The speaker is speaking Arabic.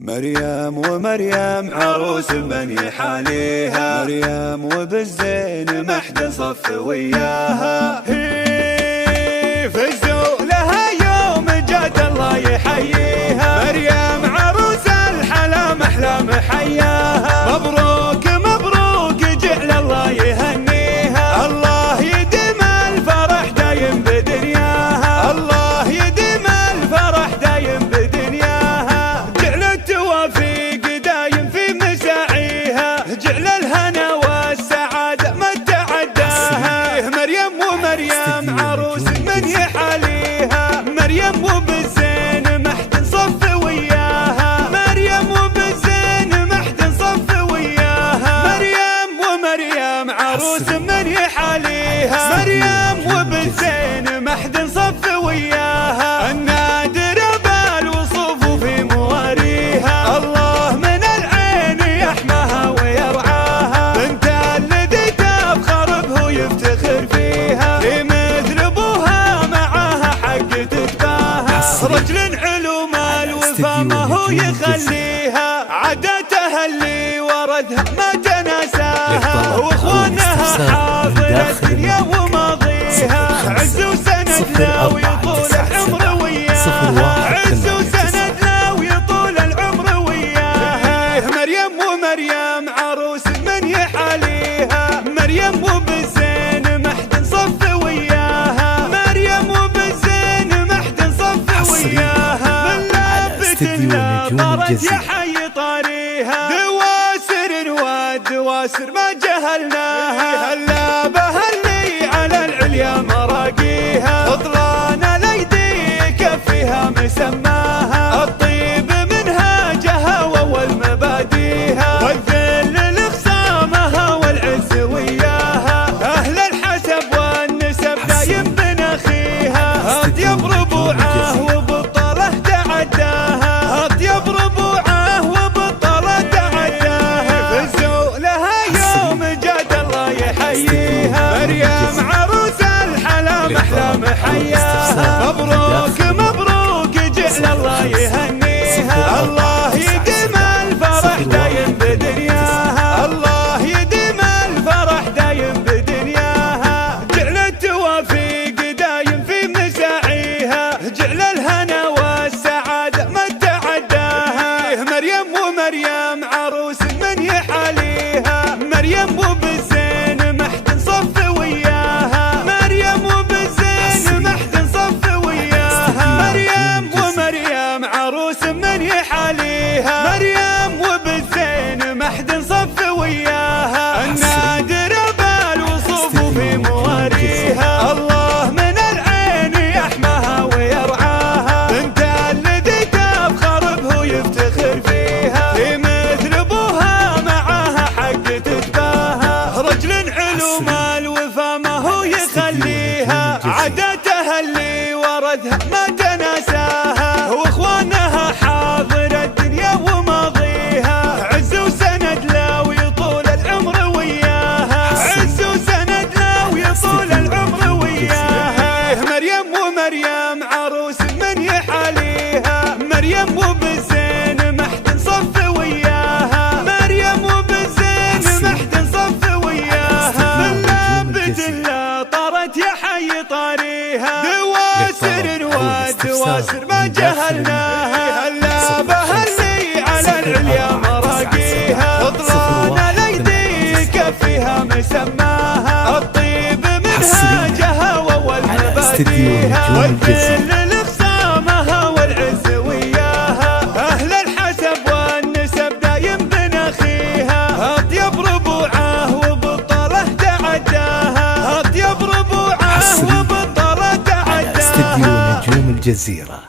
مريم ومريم عروس بني حاليها، مريم وبالزين محد صف وياها. فزوا لها يوم جاد الله يحييها، مريم عروس الحلا محلى محياها. مبروك مبروك جعل الله يهنيها، الله يديم الفرح دايم بدنياها، الله يديم الفرح دايم بدنياها. جعل التوافيق دايم في مساعيها، جعل الهنا والسعادة ما تعداها. مريم ومريم عروس من يحاليها، مريم وبالزين محد صف وياها، مريم وبالزين محد صف وياها. مريم ومريم عروس من يحاليها، مريم وبالزين محد صف وياها. النادر بالوصوف في مواريها، الله من العين يحماها ويرعاها. بنت الذي تفخر به يفتخر فيها، في مثل ابوها معاها حق تتباهى. رجل علوم الوفا ما هو يخليها، عاداتها اللي وردها ما تناساها. واخوانها حاضر الدنيا وماضيها، عز وسند لا ويطول العمر وياها، عز وسند لا ويطول العمر وياها. مريم ومريم عروس من يحاليها، مريم وبالزين محد صف وياها، مريم وبالزين محد صف وياها. من لافت لا طارت يا حي طاريها، دواسر والدواسر ما جهلناها. هلا بهلي على العليا مراقيها، فضلان الايدي كفيها مسماها. الطيب منهاجها واول مباديها، والذل لخصامها والعز وياها. اهل الحسب والنسب دايم بنخيها، اطيب ربوعه وبالطله تعداها، اطيب ربوعه وبالطله تعداها. فزوا لها يوم جاد الله يحييها، مريم عروس الحلا محلى محياها. مبروك مبروك جعل الله يهنيها، الله يديم الفرح دايم بدنياها، الله يديم الفرح دايم بدنياها. جعل التوافيق دايم في مساعيها، جعل الهنا والسعادة ما تعداها. مريم ومريم عروس من يحاليها، مريم وبالزين محد صف وياها، مريم وبالزين محد صف وياها. مريم ومريم عروس من يحاليها، مريم وبالزين محد صف وياها. النادر بالوصوف في مواريها، الله من العين يحماها ويرعاها. بنت الذي تفخر به يفتخر فيها، في مثل ابوها معاها حق تتباهى. رجل علوم الوفا ما هو يخليها، عاداتها اللي وردها ما تناساها. واخوانها حاضر الدنيا وماضيها، عز وسند لا ويطول العمر وياها، عز وسند لا ويطول العمر وياها. مريم ومريم عروس من يحاليها، مريم وبالزين محد صف وياها، مريم وبالزين محد صف وياها. من لابد لا طارت يا حي طاريها، دواسر والدواسر ما جهلناها. هلا بهلي على العليا مراقيها، فضلان الايدي كفيها مسماها. الطيب منهاجها واول مباديها، والذل لخصامها والعز وياها. اهل الحسب والنسب دايم بنخيها، اطيب ربوعه وبالطله تعداها، اطيب ربوعه وبالطله تعداها. استديو نجوم الجزيرة.